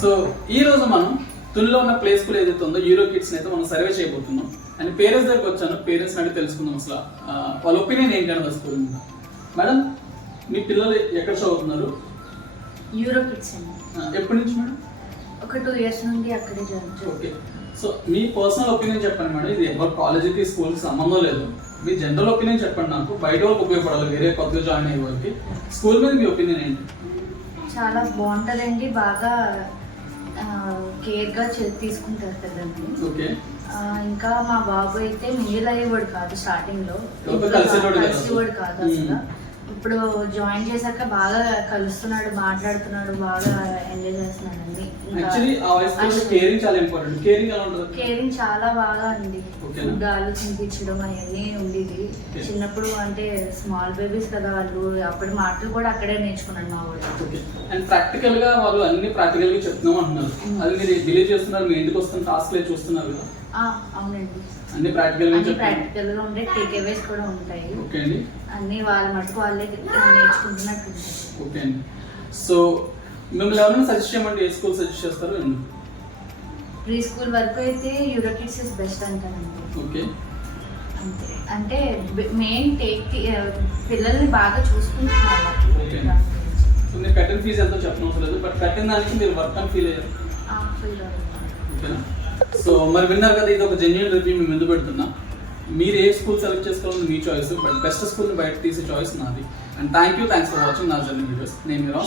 So ఈ రోజు మనం తునిలో ఉన్న ప్లే స్కూల్ ఏదైతే ఉందో యూరో కిడ్స్ అయితే మనం సర్వే చేయబోతున్నాం. అండ్ పేరెంట్స్ దగ్గరకు వచ్చాను, పేరెంట్స్ అంటే తెలుసుకుందాం అసలు వాళ్ళ ఒపీనియన్ ఏంటంటే స్కూల్ మీద. మేడం, మీ పిల్లలు ఎక్కడ చదువుతున్నారు? యూరో కిడ్స్ అండి. ఎప్పటి నుంచి మేడం? ఒక 2 years నుండి అక్కడే జరుగుతుంది. ఓకే, సో మీ పర్సనల్ ఒపీనియన్ చెప్పండి మేడం. ఇది ఎవరు కాలేజీకి స్కూల్కి సంబంధం లేదు, మీ జనరల్ ఒపీనియన్ చెప్పండి. నాకు బయట వాళ్ళకి ఉపయోగపడాలి, వేరే కొత్తగా జాయిన్ అయ్యే వాళ్ళకి. స్కూల్ మీద మీ ఒపీనియన్ ఏంటి? చాలా బాగుంటుందండి, బాగా కేర్గా తీసుకుంటారు పిల్లల్ని. ఓకే, ఇంకా మా బాబు అయితే మింగిల్ అయ్యేవాడు కాదు స్టార్టింగ్లో, కలిసేవాడు కాదు అసలు. ఇప్పుడు జాయిన్ చేశాక బాగా కలుస్తున్నాడు, మాట్లాడుతున్నాడు, బాగా ఎంజాయ్ చేస్తున్నాడండి. కేరింగ్ చాలా బాగా అండి. ఫుడ్ ఆలోచించడం అవన్నీ ఉండేది. చిన్నప్పుడు అంటే స్మాల్ బేబీస్ కదా వాళ్ళు, అప్పటి మాటలు కూడా అక్కడే నేర్చుకున్నాడు మా వాడు. అండ్ ప్రాక్టికల్ గా వాళ్ళు అన్ని ప్రాక్టికల్ గా చెప్తున్నాం అంటున్నారు, అది మీరు బిలీవ్ చేస్తున్నారు? మీ ఇంటికి వస్తున్న టాస్క్ లే చూస్తున్నారు కదా? అవునండి, అన్ని ప్రాక్టికల్ గా ఉండే టేక్ అవేస్ కూడా ఉంటాయి. ఓకే అండి, అన్ని వాళ్ళ మటుకు వాళ్ళే నేర్చుకుంటున్నట్టు. ఓకే అండి. సో మిమ్మల్ని ఎవరైనా సజెస్ట్ చేయమంటే ఏ స్కూల్ సజెస్ట్ చేస్తారు? ప్రీ స్కూల్ వరకు అయితే యూరో కిడ్స్ ఇస్ బెస్ట్ అంటానండి. ఓకే, అంతే. అంటే మెయిన్ పిల్లల్ని బాగా చూసుకుంటున్నారు. ఓకే, సో మీరు కట్టిన ఫీజు ఎంతో చెప్పనవసరం లేదు, బట్ కట్టిన దానికి మీరు వర్క్ అని ఫీల్ అయ్యారు. ఓకేనా? సో మరి విన్నారు కదా, ఇది ఒక జెన్యూన్ రివ్యూ మేము ముందు పెడుతున్నా. మీరు ఏ స్కూల్ సెలెక్ట్ చేసుకోవాలని మీ చాయిస్, బట్ బెస్ట్ స్కూల్ని బయట తీసే చాయిస్ నాది. అండ్ థ్యాంక్స్ ఫర్ వాచింగ్ నా జర్నీ వీడియోస్. నేను మీరు